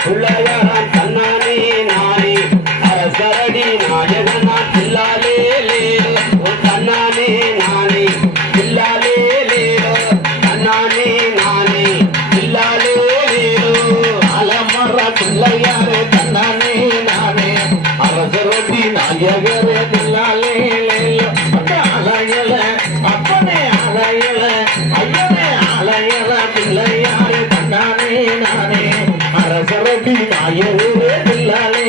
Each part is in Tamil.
புள்ளையாரான் கண்ணானே நானே அரசரடி நாயகனான் இல்லாத அழகவே தில்லாலே அழகல அப்பனே அழகல ஐயனே அழகல பிள்ளையாரு தன்னானே நானே. அரசரபி நாயரே தில்லாலே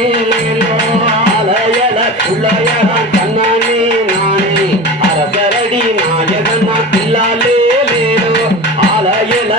அலையல பிள்ளையார தன்னானே நானே. அரசரடி நாயகமா தில்லாலே லேலோ அலையல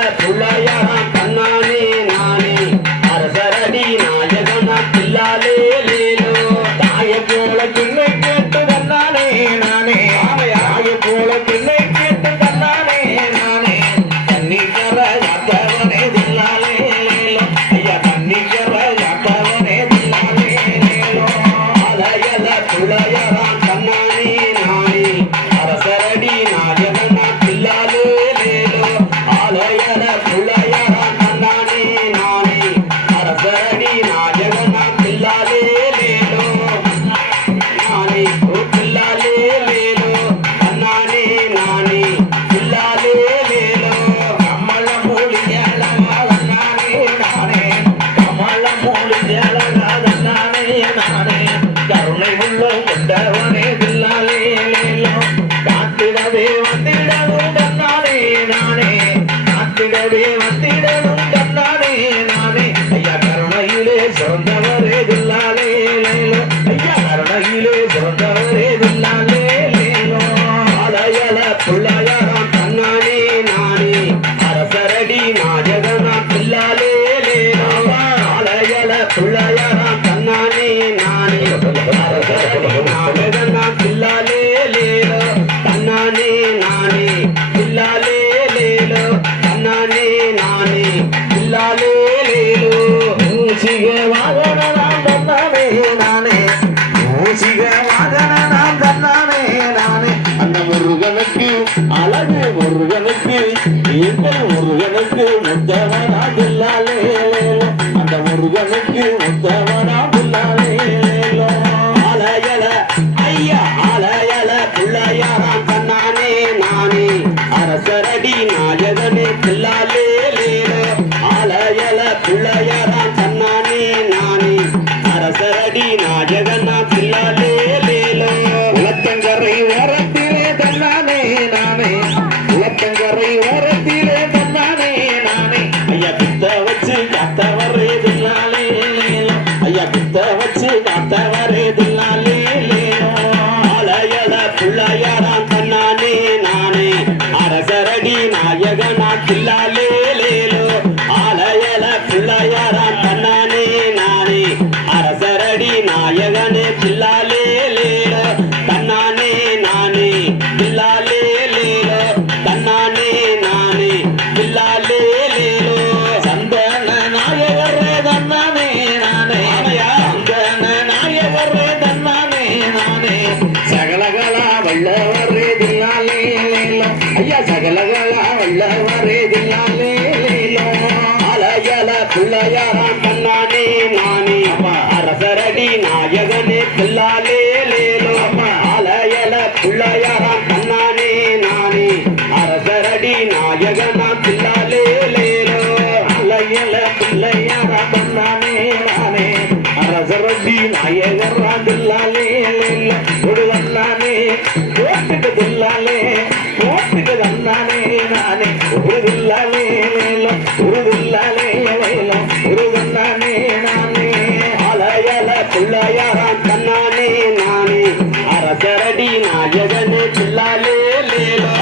ಲಾಲೇ அழகு முருகனுக்கு எங்கள் முருகனுக்கு முத்தவனா பில்லாலே அந்த முருகனுக்கு முத்தவனா பில்லாலே அலையல ஐயா அலையல பிள்ளையாராம் கண்ணானே நானே. அரசரடி நாயகனே காத்தவரே தில்லாலே ஐயா குத்த வச்சு காத்தவரே தில்லாலே ஆலயட புள்ளையடான் தன்னானே நானே. அரசரடி நாயகனா தில்லாலே லேலோ ஆலயட புள்ளையடான் தன்னானே நானே. அரசரடி நாயகனே தில்லாலே வல்லவரே தில்லாலே ஐயா சகலகலா வல்லவரே தில்லாலே அலையல புள்ளையாரான் கண்ணானே நானே. அப்பா அரசரடி நாயகனே தில்லாலே லேலோ. அப்பா அலையல புள்ளையாரான் கண்ணானே நானே. அரசரடி நாயகனா தில்லாலே லேலோ. அலையல புள்ளையாரான் கண்ணானே நானே. அரசரடி நாயகரான் தில்லாலே இல்ல ஒரு அண்ணானே போட்டுட்டு இல்லாலே போட்டுட்டு அண்ணானே அரசரடி நாயகனே பிள்ளாலே லேலம்